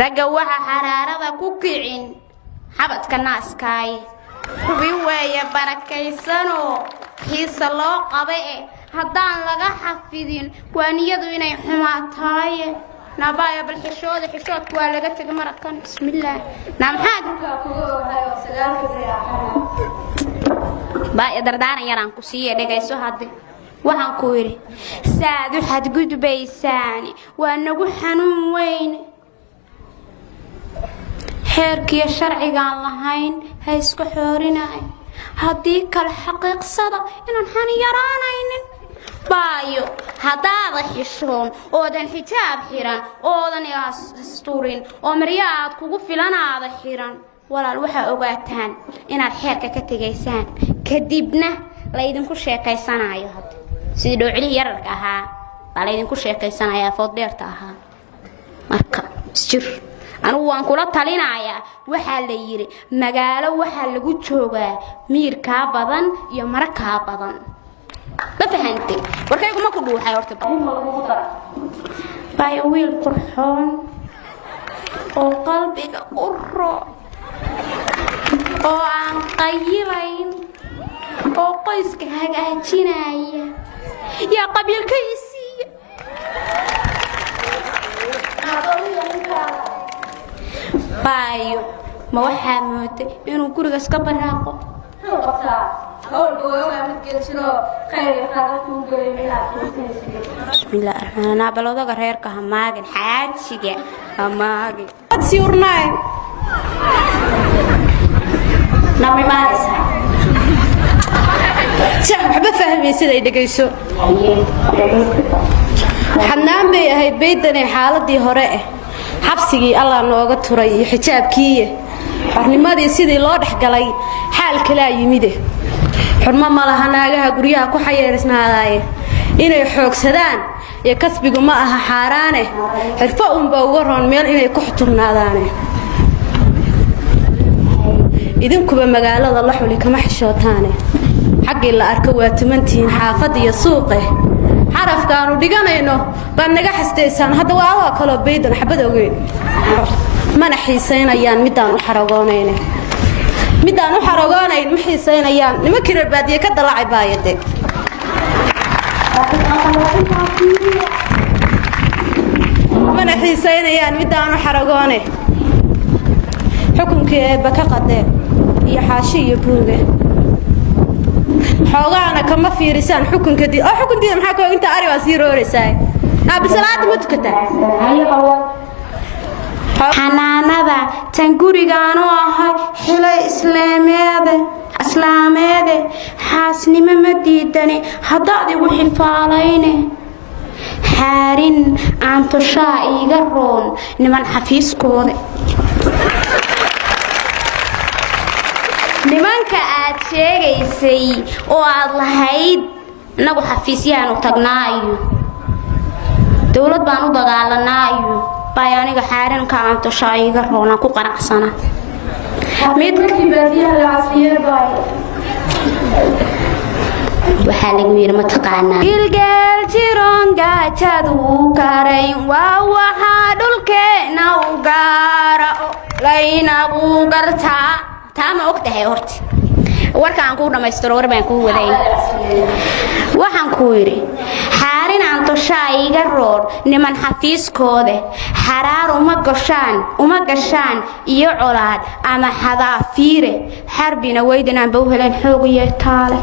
ragga waxa xaraarada ku kicin xabadka naaskaay hubi weeye barakaysano xiisa loo qabay haddaan laga xafidin waaniyadu inay xumaataay nabaya bal xishoodku waa laga tagay marakan bismillaah naamxaad baa dardaaran yaraan ku siiyay dhagayso hadda waxaan ku yiri saad u xadgudbaysaan waa nagu xanuun weyn xeerkiya sharcigaan lahayn ha isku xoorinay haddii kale xaqiiqsada inaan xani yaraanaynin baayo haddaada xishoon oodan xijaab xiran oodan asturin oo maryaad kugu filanaada xiran walaal waxaa ogaataan inaad xeerka ka tegaysaan kadibna laydinku sheekaysanayo hadda sidii dhoocilihii yararka ahaa baa laydinku sheekaysanayaa fooddheerta ahaa marka isjir anugu waan kula talinayaa waxaa la yiri magaalo waxaa lagu joogaa miir kaa badan iyo mara kaa badan ma fahantay warkaygu ma ku dhuuxay horta baa wiil qurxoon oo qalbiga u roo oo aan qayilayn oo qoyska hagaajinaya yaa qabiilkaysiiya baayo ma waxaa mooday inuu guriga iska banaaqo bismillaah arxmaanaa baloodaga reerka hamaagin xaajiga hamaagin siurnay namimaanaysa waxba fahmay siday dhagayso xanaan bay ahayd baydanay xaaladii hore xabsigii Allah nooga turay iyo xijaabkii xornimadii sidii loo dhaxgalay xaal kala yimid xurmo malaha naagaha guryaha ku xayeerisnaadaaye inay xoogsadaan iyo kasbigu ma aha xaaraane xirfo uunba uga roon meel inay ku xturnaadaane idinkuba magaalada la xuli kama xishootaane xaqii la arko waa tumantiin xaafad iyo suuqe xarafkaanu dhiganayno baan naga xasteysaan hadda waa kala baydan xabad ogeyn mana xiiseynayaan midaan u xaragoonayn ma xiiseynayaan nimankii rabaadiye ka dalacay baayade mana xiiseynayaan midaan u xaragoone xukunkii eebba ka qadeen iyo xaashi iyo buuge xoogaana kama fiirisaan xukunkeedii oo xukunkeedii maxaa koo inta ari waa sii rooraysaa bisalaada ma tukataa xanaanada tan gurigaan oo ahay xilay islaameede xaasnimo ma diidani haddaad igu xifaalayne xaarin aan tushaa iiga roon niman xafiiskooda nimanka aad sheegaysay oo aad lahayd nagu xafiisyaanu tagnaayo dawlad baan u dagaalanaayo bay aniga xaarinka aan tushaa iiga roonaan ku qanacsana mid kibaadiyaha casriyada waxaa lagu yiri mataqaanaa ilgeel jiroon gaajadu karayn waa waxaa dhulkeena u gaara laynagu gartaa taa ma ogtahay horta warkaan kuu dhammaystiro war baan kuu waday waxaan ku yiri xaarin aan tushaa iiga roon niman xafiiskooda xaraar uma gashaan iyo colaad ama xadaafiire xarbina weydanaan baa u heleen xoog iyo taale